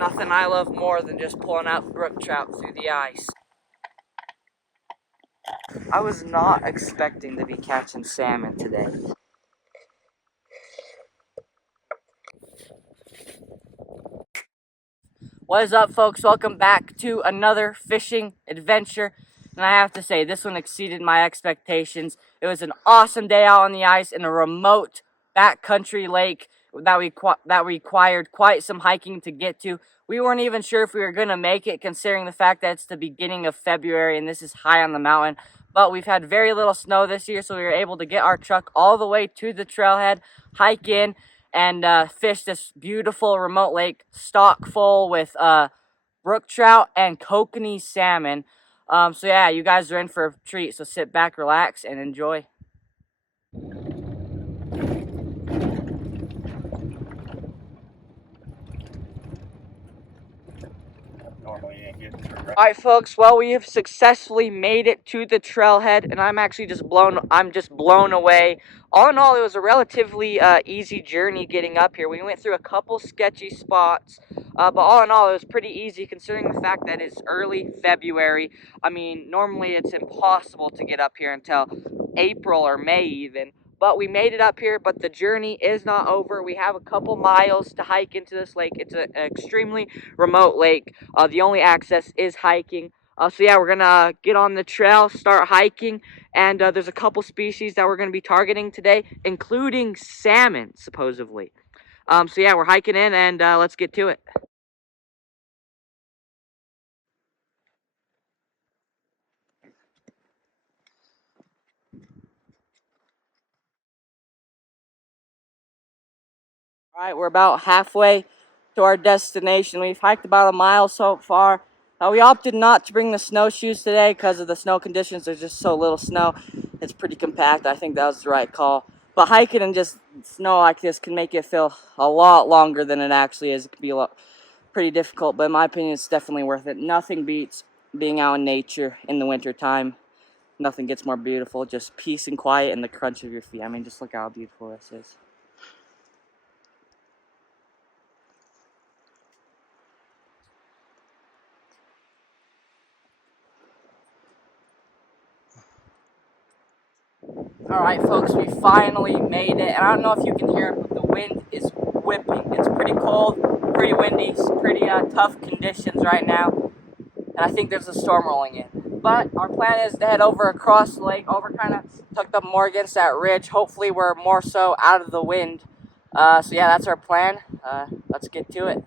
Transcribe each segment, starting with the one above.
nothing I love more than just pulling out brook trout through the ice. I was not expecting to be catching salmon today. What is up, folks? Welcome back to another fishing adventure. And I have to say, this one exceeded my expectations. It was an awesome day out on the ice in a remote backcountry lake that required quite some hiking to get to. We weren't even sure if we were going to make it, considering the fact that it's the beginning of February and this is high on the mountain. But we've had very little snow this year, so we were able to get our truck all the way to the trailhead, hike in, and fish this beautiful remote lake stock full with brook trout and kokanee salmon. So yeah, you guys are in for a treat, so sit back, relax, and enjoy. Alright, folks, well, we have successfully made it to the trailhead, and I'm just blown away. All in all, it was a relatively easy journey getting up here. We went through a couple sketchy spots, but all in all, it was pretty easy considering the fact that it's early February. I mean, normally it's impossible to get up here until April or May even. But we made it up here, but the journey is not over. We have a couple miles to hike into this lake. It's an extremely remote lake. The only access is hiking. So yeah, we're going to get on the trail, start hiking, and there's a couple species that we're going to be targeting today, including salmon, supposedly. So yeah, we're hiking in, and let's get to it. Alright, we're about halfway to our destination. We've hiked about a mile so far. We opted not to bring the snowshoes today because of the snow conditions. There's just so little snow. It's pretty compact. I think that was the right call. But hiking in just snow like this can make it feel a lot longer than it actually is. It can be pretty difficult, but in my opinion, it's definitely worth it. Nothing beats being out in nature in the winter time. Nothing gets more beautiful. Just peace and quiet and the crunch of your feet. I mean, just look how beautiful this is. Alright, folks, we finally made it. And I don't know if you can hear it, but the wind is whipping. It's pretty cold, pretty windy, pretty tough conditions right now. And I think there's a storm rolling in. But our plan is to head over across the lake, over kind of tucked up more against that ridge. Hopefully we're more so out of the wind. So yeah, that's our plan. Let's get to it.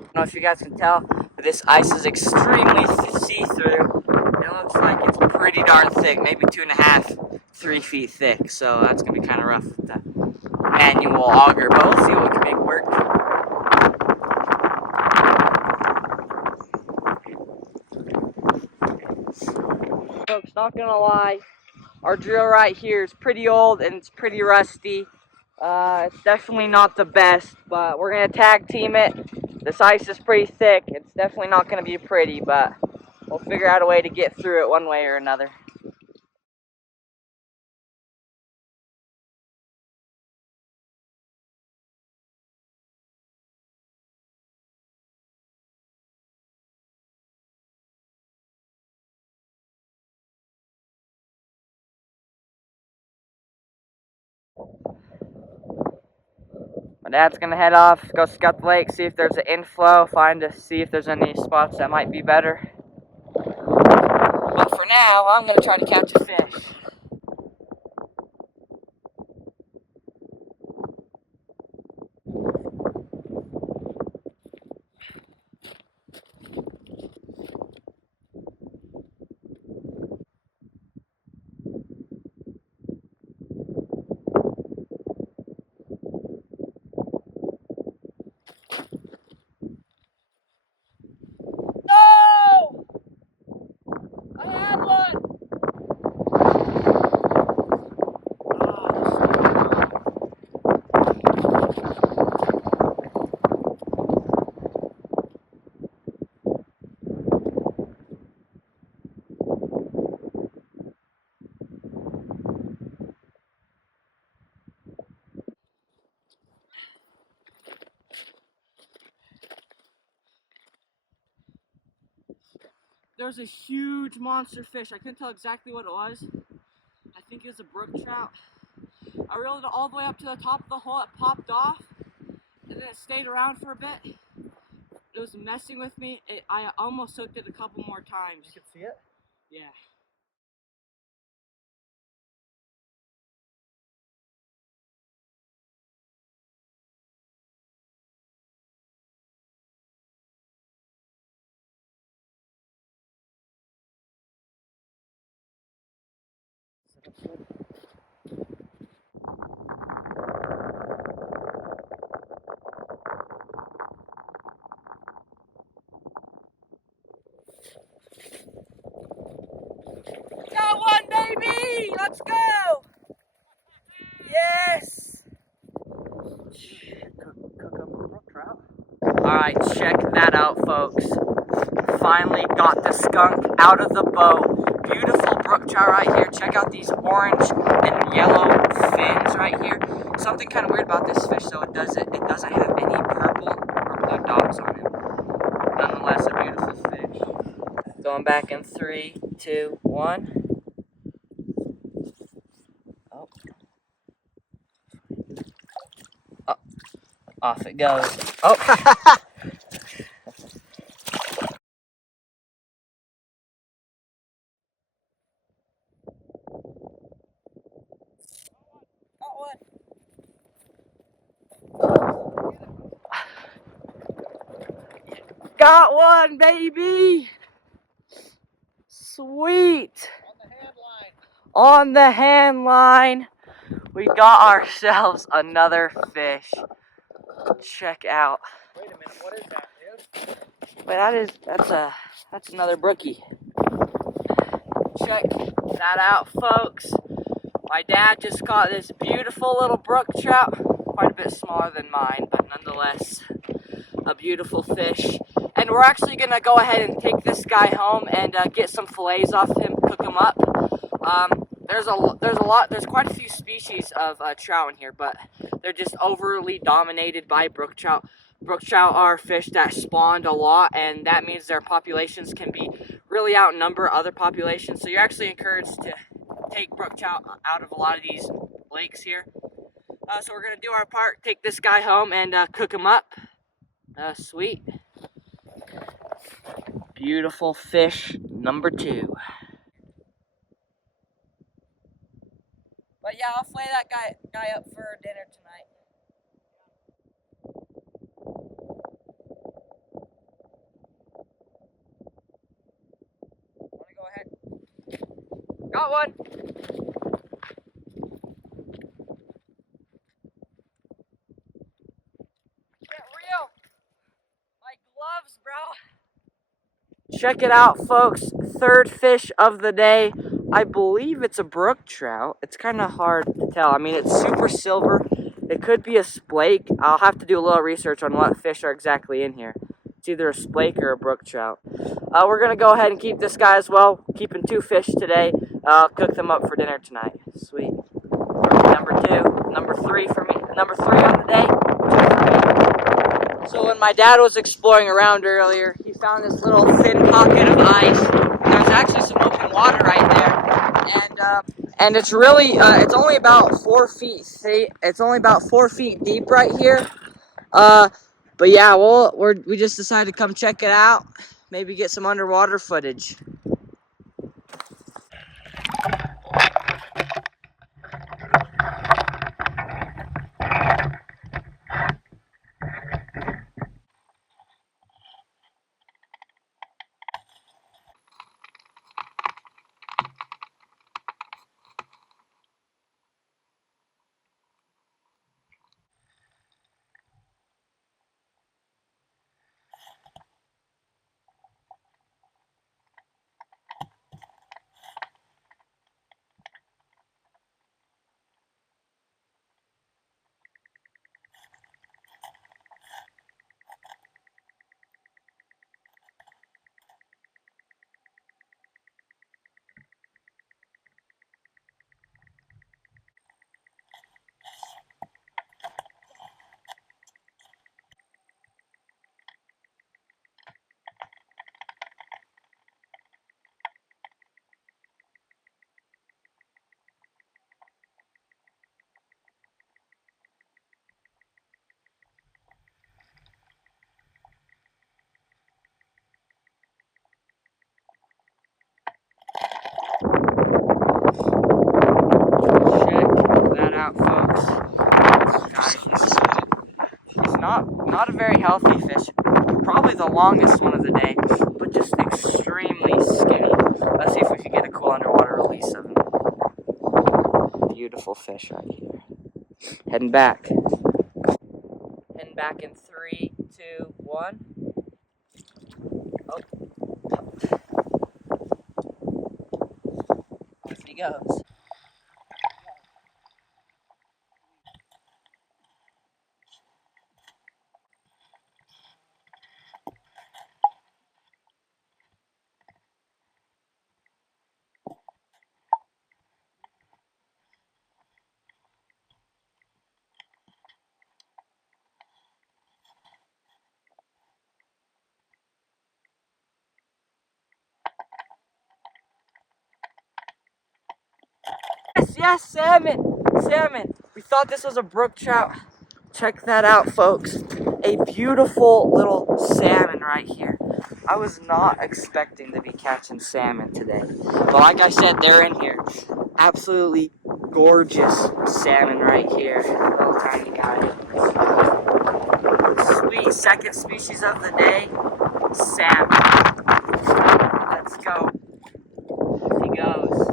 I don't know if you guys can tell, but this ice is extremely see-through. It looks like it's pretty darn thick, maybe 2.5, 3 feet thick. So that's gonna be kind of rough with the manual auger, but we'll see what we can make work. Folks, not gonna lie, our drill right here is pretty old and it's pretty rusty. It's definitely not the best, but we're gonna tag team it. This ice is pretty thick. It's definitely not going to be pretty, but we'll figure out a way to get through it one way or another. My dad's going to head off, go scout the lake, see if there's an inflow, see if there's any spots that might be better. But for now, I'm going to try to catch a fish. No! I had one! there's a huge monster fish. I couldn't tell exactly what it was. I think it was a brook trout. I reeled it all the way up to the top of the hole. It popped off, and then it stayed around for a bit. It was messing with me. I almost hooked it a couple more times. You could see it? Yeah. Got one, baby! Let's go! Yes! Cook up Brook Trout. Alright, check that out, folks. Finally got the skunk out of the boat. Beautiful brook trout right here. Check out these orange and yellow fins right here. Something kind of weird about this fish, though, it doesn't have any purple or blue dots on it. Nonetheless, a beautiful fish. Going back in 3, 2, 1. Oh. Oh. Off it goes. Oh. Got one, baby! Sweet! On the hand line, we got ourselves another fish. Check out. Wait a minute, what is that, dude? Wait, that's another brookie. Check that out, folks. My dad just caught this beautiful little brook trout, quite a bit smaller than mine, but nonetheless, a beautiful fish. And we're actually gonna go ahead and take this guy home and get some fillets off him, cook him up. There's quite a few species of trout in here, but they're just overly dominated by brook trout. Brook trout are fish that spawned a lot, and that means their populations can be really outnumber other populations. So you're actually encouraged to take brook trout out of a lot of these lakes here. So we're gonna do our part, take this guy home and cook him up. Sweet. Beautiful fish number 2. But yeah, I'll flay that guy up for dinner tonight. Wanna go ahead? Got one! Get real! My gloves, bro! Check it out, folks. Third fish of the day. I believe it's a brook trout. It's kind of hard to tell. I mean, it's super silver. It could be a splake. I'll have to do a little research on what fish are exactly in here. It's either a splake or a brook trout. We're going to go ahead and keep this guy as well. Keeping 2 fish today. I'll cook them up for dinner tonight. Sweet. Number 2. Number 3 for me. Number 3 on the day. 2 for me. So when my dad was exploring around earlier, he found this little thin pocket of ice. There's actually some open water right there. And it's really, it's only about 4 feet thick. It's only about 4 feet deep right here. But yeah, we just decided to come check it out. Maybe get some underwater footage. trout, folks. Guys, he's not a very healthy fish. Probably the longest one of the day, but just extremely skinny. Let's see if we can get a cool underwater release of him. Beautiful fish right here. Heading back. Heading back in 3, 2, 1. Oh. Off he goes. Yes, salmon! Salmon! We thought this was a brook trout. Check that out, folks. A beautiful little salmon right here. I was not expecting to be catching salmon today. But like I said, they're in here. Absolutely gorgeous salmon right here. Little tiny guy. Sweet second species of the day, salmon. Let's go. Off he goes.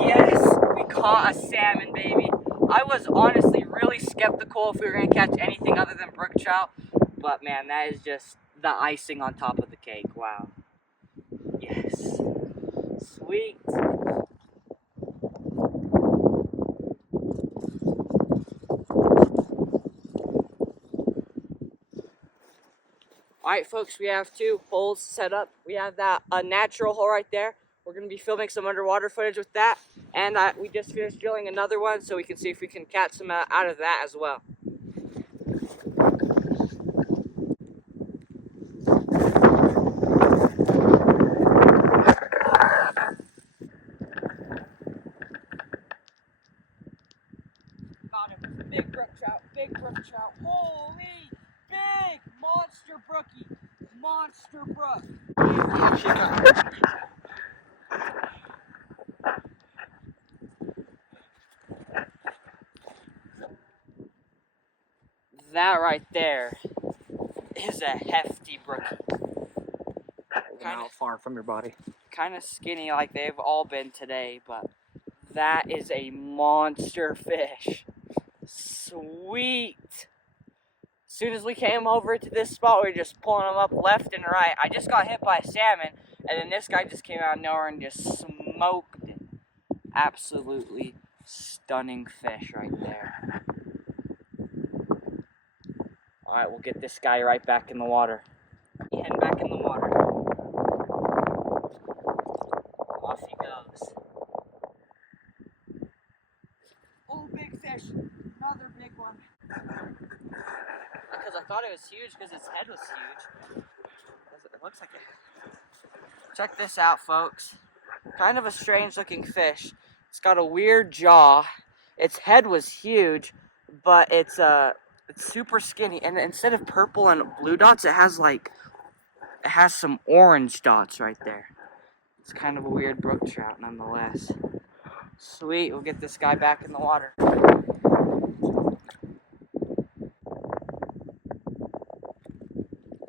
Yes, we caught a salmon, baby. I was honestly really skeptical if we were going to catch anything other than brook trout. But man, that is just the icing on top of the cake. Wow. Yes. Sweet. Alright folks, we have 2 holes set up. We have that natural hole right there. We're going to be filming some underwater footage with that. And we just finished drilling another one so we can see if we can catch some out of that as well. Got him. Big brook trout, big brook trout. Holy, big monster brookie. Monster brook. That right there is a hefty brookie. Kind of far from your body. Kind of skinny like they've all been today, but that is a monster fish. Sweet. As soon as we came over to this spot, we were just pulling them up left and right. I just got hit by a salmon, and then this guy just came out of nowhere and just smoked it. Absolutely stunning fish right there. Alright, we'll get this guy right back in the water. Heading back in the water. Off he goes. Oh, big fish. Another big one. Because I thought it was huge because its head was huge. It looks like it. Check this out, folks. Kind of a strange looking fish. It's got a weird jaw. Its head was huge, but it's super skinny. And instead of purple and blue dots, it has some orange dots right there. It's kind of a weird brook trout nonetheless. Sweet, we'll get this guy back in the water.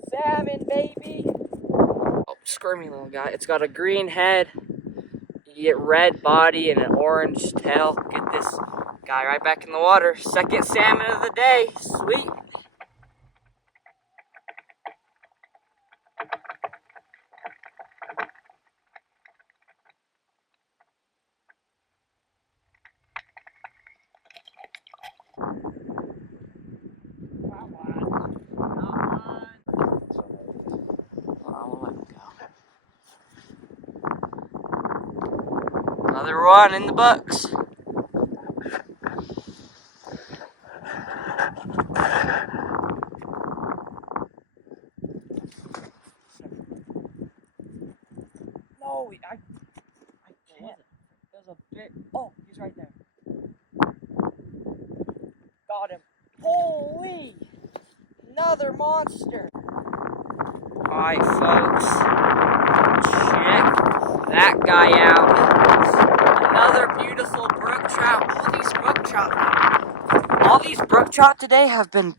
Salmon, baby! Oh, squirmy little guy. It's got a green head. You get red body and an orange tail. Get this guy right back in the water. Second salmon of the day. Sweet. Another one in the books. No, I can't. There's a bit. Oh, he's right there. Got him. Holy! Another monster. Alright, folks. Check that guy out. Another beautiful brook trout. All these brook brook trout. All these brook trout today have been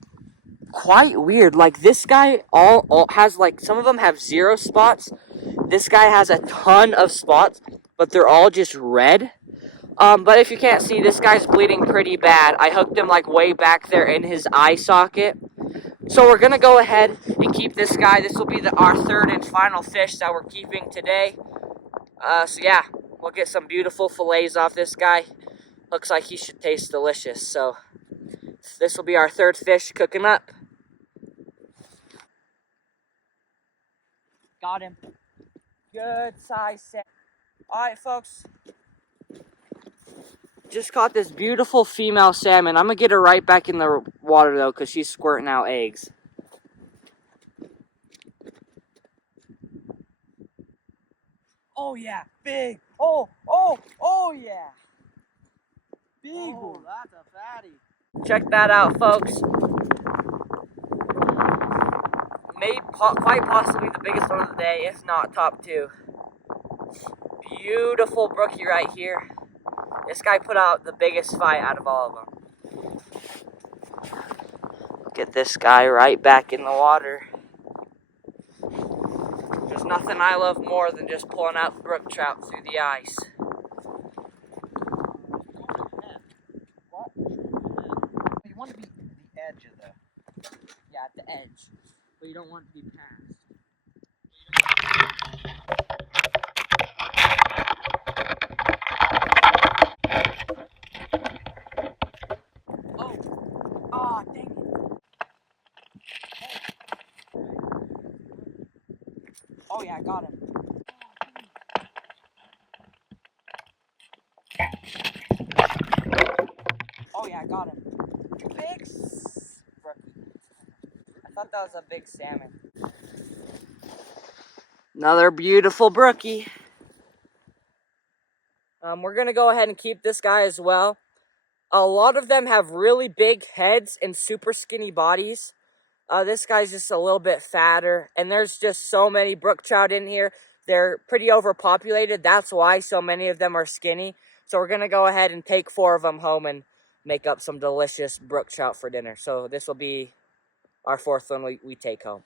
quite weird. Like this guy all has, like, some of them have 0 spots. This guy has a ton of spots, but they're all just red. But if you can't see, this guy's bleeding pretty bad. I hooked him like way back there in his eye socket. So we're gonna go ahead and keep this guy. This will be our 3rd and final fish that we're keeping today. So yeah, we'll get some beautiful fillets off this guy. Looks like he should taste delicious. So this will be our 3rd fish cooking up. Got him. Good size set. All right, folks. Just caught this beautiful female salmon. I'm gonna get her right back in the water though, because she's squirting out eggs. Oh yeah, big. Oh yeah. Big one. That's a fatty. Check that out, folks. Quite possibly the biggest one of the day, if not top 2. Beautiful brookie right here. This guy put out the biggest fight out of all of them. Get this guy right back in the water. There's nothing I love more than just pulling out brook trout through the ice. What? You want to be the edge of the... Yeah, at the edge. But you don't want to be past. Oh, dang it. Oh yeah, I got him. Oh yeah, I got him. Big brookie. I thought that was a big salmon. Another beautiful brookie. We're gonna go ahead and keep this guy as well. A lot of them have really big heads and super skinny bodies. This guy's just a little bit fatter, and there's just so many brook trout in here. They're pretty overpopulated. That's why so many of them are skinny. So we're gonna go ahead and take 4 of them home and make up some delicious brook trout for dinner. So this will be our 4th one we take home.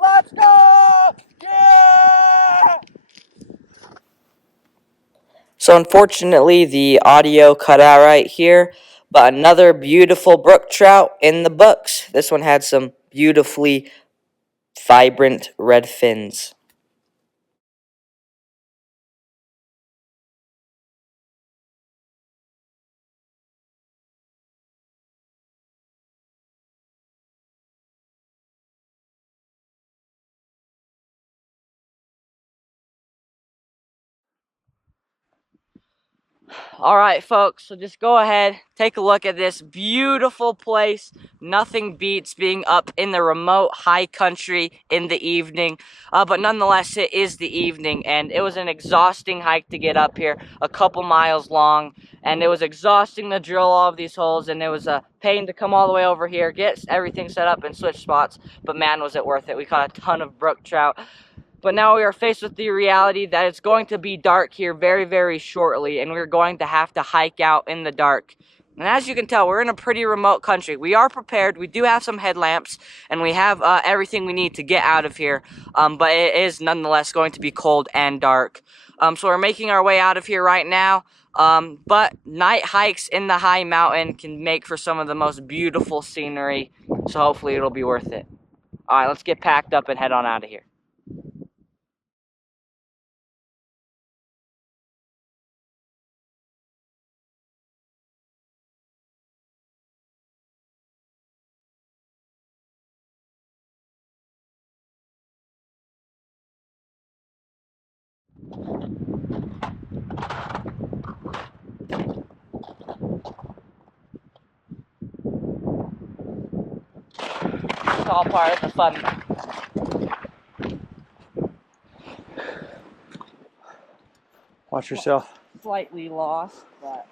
Let's go! Yeah! So unfortunately, the audio cut out right here, but another beautiful brook trout in the books. This one had some beautifully vibrant red fins. All right, folks, so just go ahead, take a look at this beautiful place. Nothing beats being up in the remote high country in the evening, but nonetheless, it is the evening, and it was an exhausting hike to get up here, a couple miles long, and it was exhausting to drill all of these holes, and it was a pain to come all the way over here, get everything set up and switch spots, but man, was it worth it. We caught a ton of brook trout. But now we are faced with the reality that it's going to be dark here very, very shortly, and we're going to have to hike out in the dark. And as you can tell, we're in a pretty remote country. We are prepared. We do have some headlamps, and we have everything we need to get out of here. But it is nonetheless going to be cold and dark. So we're making our way out of here right now. But night hikes in the high mountain can make for some of the most beautiful scenery. So hopefully it'll be worth it. All right, let's get packed up and head on out of here. It's all part of the fun. Watch yourself. Slightly lost, but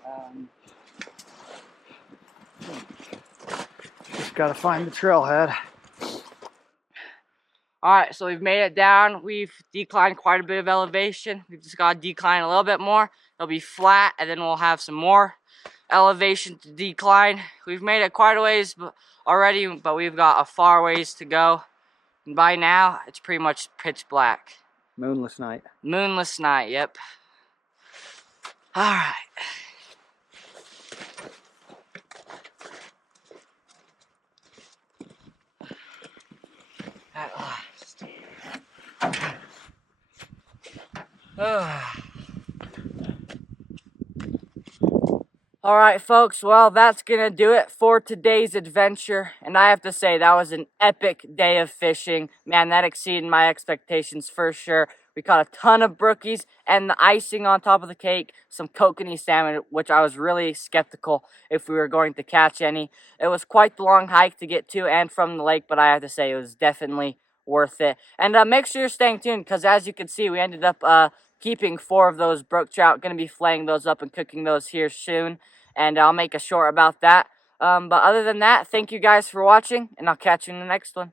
Just gotta find the trailhead. all right, so we've made it down. We've declined quite a bit of elevation. We've just got to decline a little bit more. It'll be flat, and then we'll have some more elevation to decline. We've made it quite a ways already, but we've got a far ways to go. And by now, it's pretty much pitch black. Moonless night. Moonless night, yep. All right. At last. All right, folks. Well, that's going to do it for today's adventure. And I have to say, that was an epic day of fishing. Man, that exceeded my expectations for sure. We caught a ton of brookies, and the icing on top of the cake, some kokanee salmon, which I was really skeptical if we were going to catch any. It was quite the long hike to get to and from the lake, but I have to say, it was definitely worth it. And make sure you're staying tuned, because as you can see, we ended up keeping 4 of those brook trout. Going to be flaying those up and cooking those here soon, and I'll make a short about that. But other than that, thank you guys for watching, and I'll catch you in the next one.